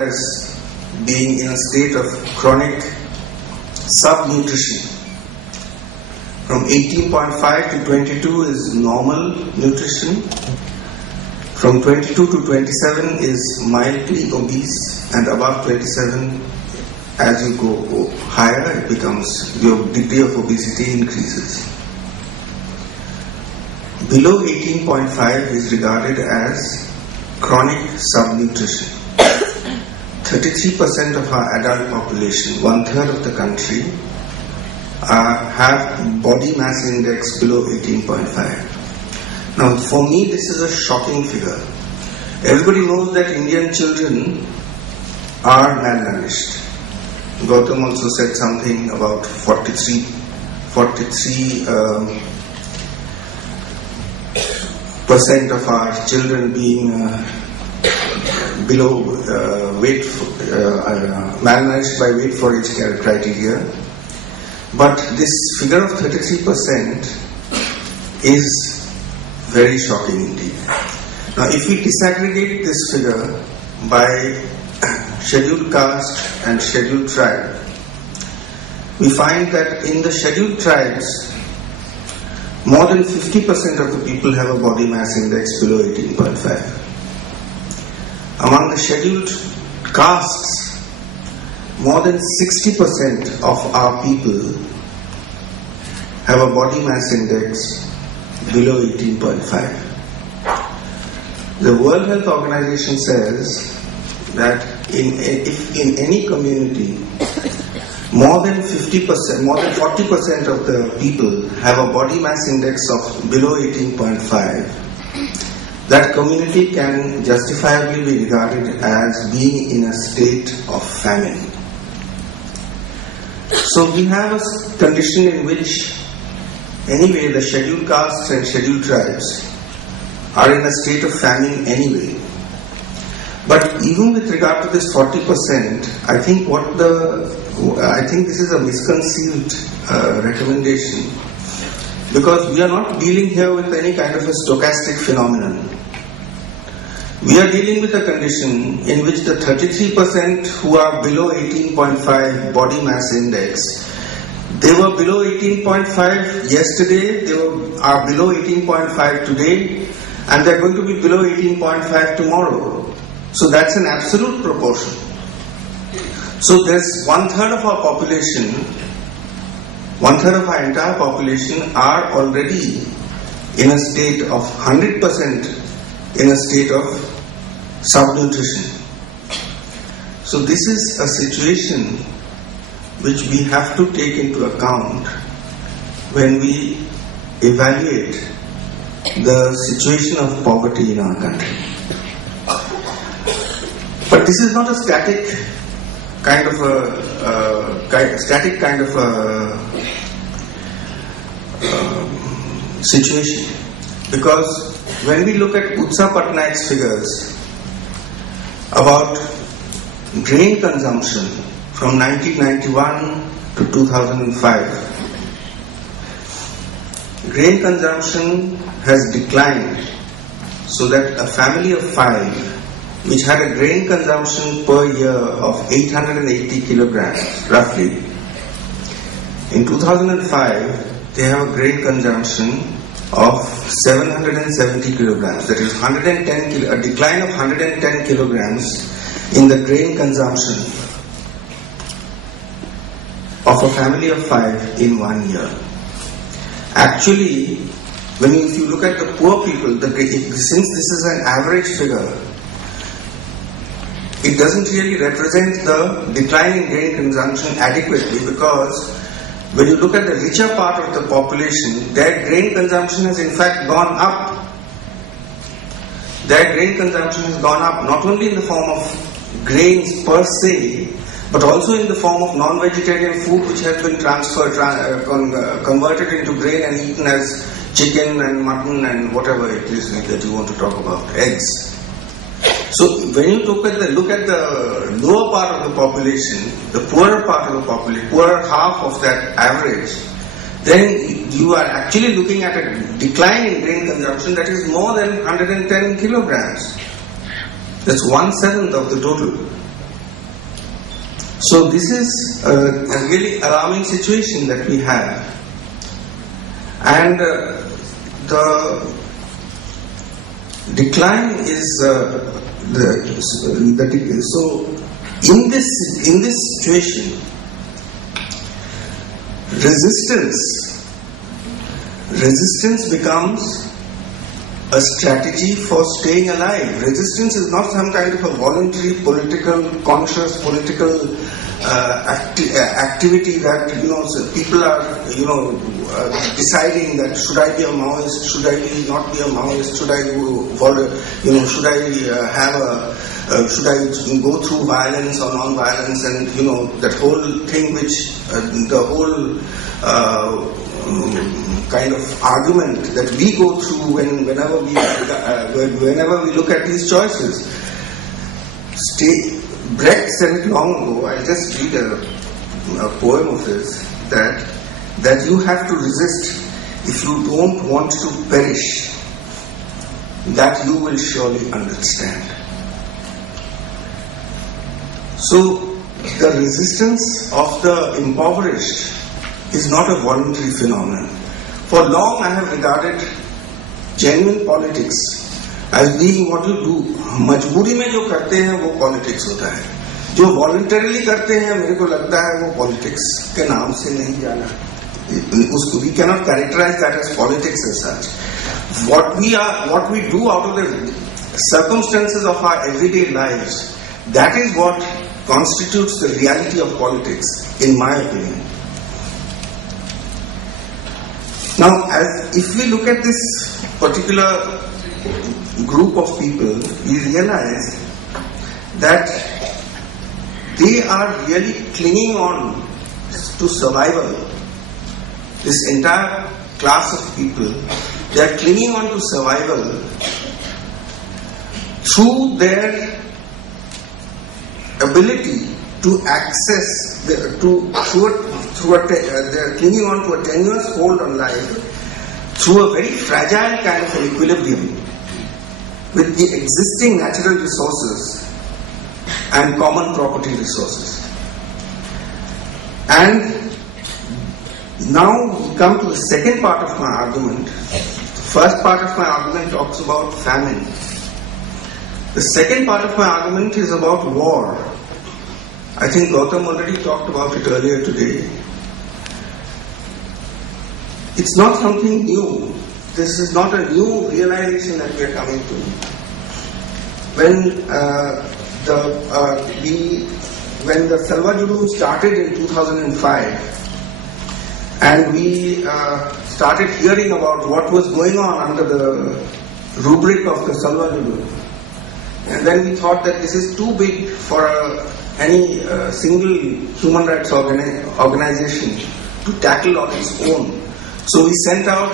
as being in a state of chronic subnutrition. From 18.5 to 22 is normal nutrition. From 22 to 27 is mildly obese, and above 27, as you go higher, it becomes, your degree of obesity increases. Below 18.5 is regarded as chronic subnutrition. 33% of our adult population, 1/3 of the country, have body mass index below 18.5. Now, for me, this is a shocking figure. Everybody knows that Indian children are malnourished. Gautam also said something about 43% of our children being below malnourished by weight for age criteria. But this figure of 33% is very shocking indeed. Now, if we disaggregate this figure by scheduled caste and scheduled tribe, we find that in the scheduled tribes, more than 50% of the people have a body mass index below 18.5. Among the scheduled castes, more than 60% of our people have a body mass index below 18.5. The World Health Organization says that if in any community more than 40% of the people have a body mass index of below 18.5, that community can justifiably be regarded as being in a state of famine. So we have a condition in which, anyway, the scheduled castes and scheduled tribes are in a state of famine anyway. But even with regard to this 40%, I think this is a misconceived recommendation, because we are not dealing here with any kind of a stochastic phenomenon. We are dealing with a condition in which the 33% who are below 18.5 body mass index, they were below 18.5 yesterday, are below 18.5 today, and they are going to be below 18.5 tomorrow. So that's an absolute proportion. So there's 1/3 of our population, 1/3 of our entire population are already in a state of 100% in a state of subnutrition. So this is a situation which we have to take into account when we evaluate the situation of poverty in our country. But this is not a static kind of situation, because when we look at Utsa Patnaik's figures about grain consumption from 1991 to 2005, grain consumption has declined so that a family of 5, which had a grain consumption per year of 880 kilograms, roughly, in 2005, they have a grain consumption of 770 kilograms. That is a decline of 110 kilograms in the grain consumption of a family of 5 in 1 year. Actually, if you look at the poor people, since this is an average figure, it doesn't really represent the decline in grain consumption adequately, because when you look at the richer part of the population, their grain consumption has in fact gone up. Their grain consumption has gone up not only in the form of grains per se, but also in the form of non-vegetarian food which has been converted into grain and eaten as chicken and mutton and whatever it is that you want to talk about, eggs. So when you look at the lower part of the population, the poorer part of the population, poorer half of that average, then you are actually looking at a decline in grain consumption that is more than 110 kilograms. That's 1/7 of the total. So this is a really alarming situation that we have, and the decline is so in this situation, resistance becomes a strategy for staying alive. Resistance is not some kind of a voluntary conscious political activity that so people are deciding that should I be a Maoist, should I not be a Maoist, should I should I have should I go through violence or non-violence, and that whole thing which the whole kind of argument that we go through whenever we look at these choices. Brecht said it long ago. I'll just read a poem of his, that you have to resist if you don't want to perish, that you will surely understand. So the resistance of the impoverished is not a voluntary phenomenon. For long I have regarded genuine politics as being what you do. मजबूरी में जो करते हैं वो politics होता है, जो voluntarily करते हैं मेरे को लगता है वो पॉलिटिक्स के नाम से नहीं जाना उसको. We cannot characterize that as politics as such. What we do out of the circumstances of our everyday lives, that is what constitutes the reality of politics, in my opinion. Now, if we look at this particular group of people, we realize that they are really clinging on to survival. This entire class of people, they are clinging on to survival through their ability to access, they are clinging on to a tenuous hold on life through a very fragile kind of an equilibrium with the existing natural resources and common property resources. And now we come to the second part of my argument. The first part of my argument talks about famine. The second part of my argument is about war. I think Gautam already talked about it earlier today. It's not something new. This is not a new realization that we are coming to. When the Salwa Judum started in 2005, and we started hearing about what was going on under the rubric of the Salwa Judum, and then we thought that this is too big for any single human rights organization to tackle on its own. So we sent out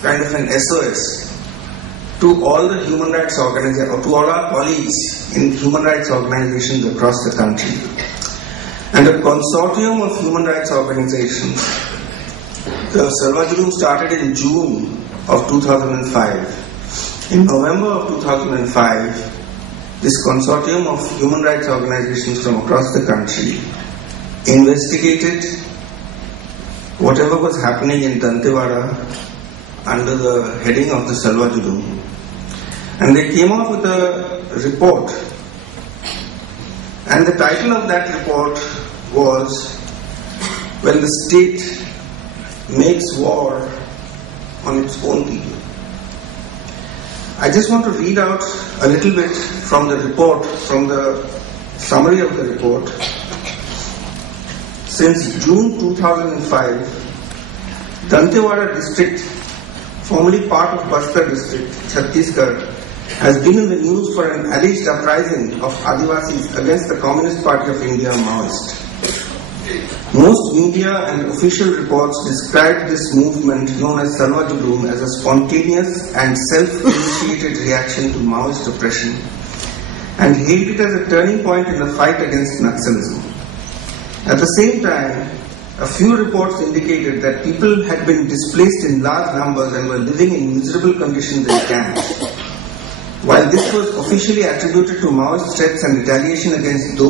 kind of an SOS to all the human rights organizations, or to all our colleagues in human rights organizations across the country. And a consortium of human rights organizations, the Salwa Judum started in June of 2005. In November of 2005, this consortium of human rights organizations from across the country investigated whatever was happening in Dantewada under the heading of the Salwa Judum. And they came up with a report. And the title of that report was "When the State Makes War on Its Own People." I just want to read out a little bit from the report, from the summary of the report. Since June 2005, Dantewada district, formerly part of Bastar district, Chhattisgarh, has been in the news for an alleged uprising of Adivasis against the Communist Party of India, Maoist. Most media and official reports described this movement, known as Salwa Judum, as a spontaneous and self-initiated reaction to Maoist oppression, and hailed it as a turning point in the fight against Naxalism. At the same time, a few reports indicated that people had been displaced in large numbers and were living in miserable conditions in camps. While this was officially attributed to Maoist threats and retaliation against those